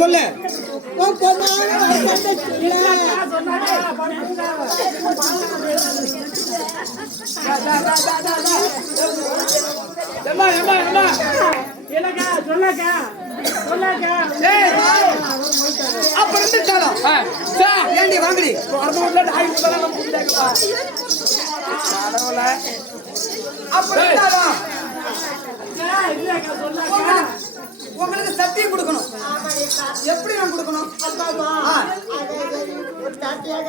சொல்லு அப்ப இருந்துட்டாலும் ஏண்டி வாங்கடி உங்களுக்கு சத்தியம் கொடுக்கணும். எப்படி நான் கொடுக்கணும்? ஒரு சாட்சியாக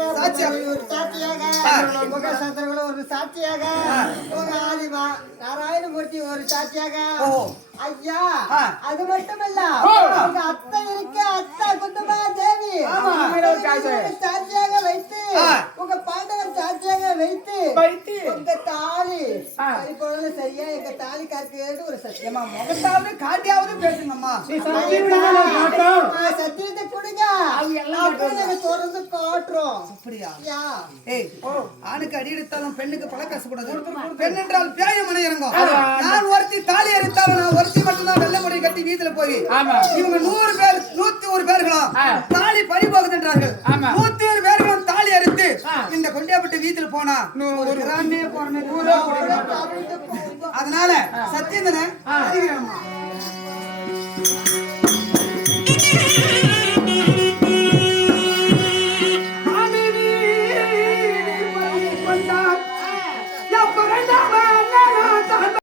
ஒரு சாட்சியாக ஆதிமா நாராயணமூர்த்தி ஒரு சாட்சியாக ஐயா. அது மட்டுமல்ல உங்க அத்தை இருக்க அத்தா குந்தமா தேவி சாட்சியாக வைத்து உங்க பாண்டவர் சாட்சியாக வைத்து உங்க தாலி பறிப்போட சரியா எங்க தாலி கார்த்திகை ஒரு சத்தியமா முகத்தாவது காட்டியாவது பேசுங்கம்மா. சத்தியத்தை கொடுங்க தொடர்ந்து காட்டுறோம். அப்படியா? ஆணுக்கு அடி எடுத்தாலும் பெண்ணுக்கு பல கசக்கூடாது. பெண் என்றால் பேய மனை இறங்கும். நான் ஒருத்தி தாலி அடித்தாலும் நான் ஒருத்தி மட்டும்தான் வெள்ள முறை கட்டி வீதியில போய் இவங்க 100 பேர் 101 பேர்களும் தாலி பறி போகுதுன்றார்கள். 101 பேர்களும் தாலி அறுத்து இந்த கொண்டியாப்பட்டு வீதியில போனா ஒரு கிராமே போறேன். அதனால சத்தியம் தானே.